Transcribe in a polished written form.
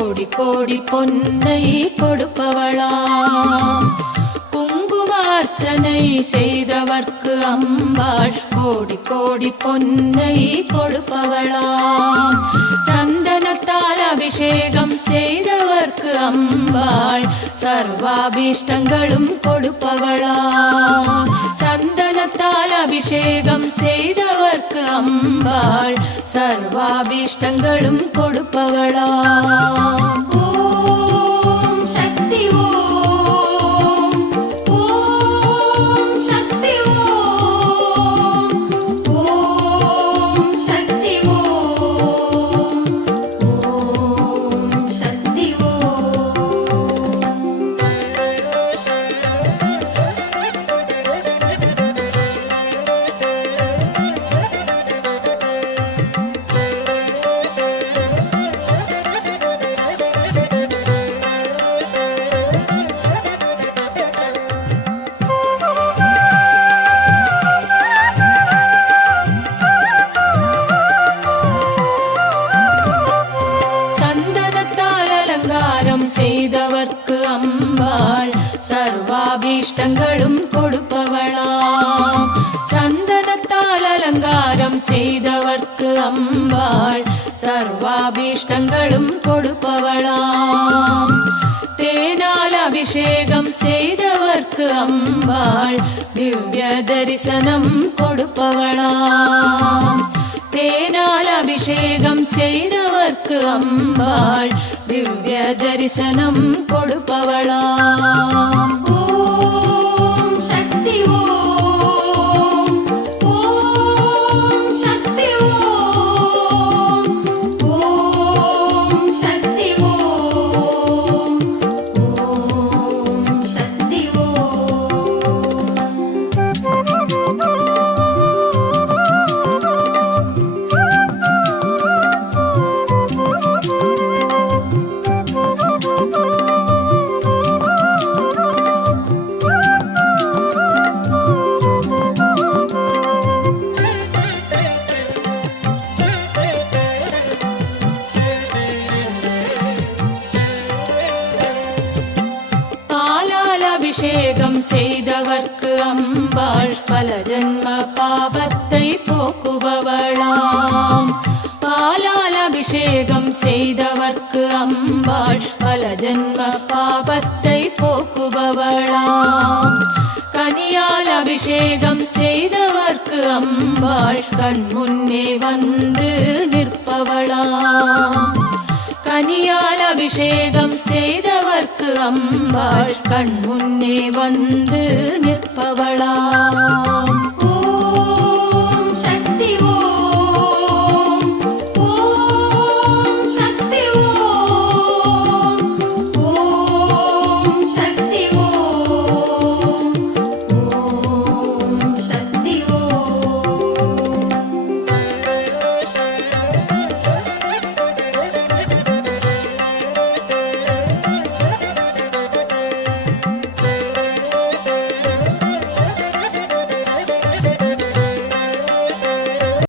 கோடி கோடி பொன்னை கொடுப்பவளாம். குங்குமார்ச்சனை செய்தவர்க்கு அம்பாள் கோடி கோடி பொன்னை கொடுப்பவளாம். சந்தனத்தால் அபிஷேகம் செய்தவர்க்கு அம்பாள் சர்வாபீஷ்டங்களும் கொடுப்பவளாம். சந்தனத்தால் அபிஷேகம் செய்தவர்க்கு அம்பாள் சர்வாபீஷ்டங்களும் கொடுப்பவளாம். ஓம் சக்தி ஓம், ஓம் சக்தி ஓம், ஓம் சக்தி ஓம், ஓம் சக்தி ஓம். சந்தனத்தால் அலங்காரம் செய்தவர்க்கு அம்பாள் சர்வாபீஷ்டங்களும் கொடுப்பவளாம். சந்தனத்தால் அலங்காரம் செய்தவர்க்கு அம்பாள் சர்வாபீஷ்டங்களும் கொடுப்பவளாம். தேனால் அபிஷேகம் செய்தவர்க்கு அம்பாள் திவ்ய தரிசனம் கொடுப்பவளாம். தேனால் அபிஷேகம் செய்தவர்க்கு அம்பாள் திவ்ய தரிசனம் கொடுப்பவளாம். ஓம் சக்தி ஓம், ஓம் சக்தி ஓம், ஓம் சக்தி ஓம், ஓம் சக்தி ஓம். பாலால் அபிஷேகம் செய்தவர்க்கு அம்பாள் பல ஜன்ம பாவத்தை போக்குபவளாம். பாலால் அபிஷேகம் செய்தவர்க்கு அம்பாள் பல ஜன்ம பாவத்தை போக்குபவளாம். கனியால் அபிஷேகம் செய்தவர்க்கு அம்பாள் கண் முன்னே வந்து நிற்பவளாம். கனியால் அபிஷேகம் செய்தவர்க்கு அம்பாள் கண் முன்னே வந்து நிற்பவளாம்.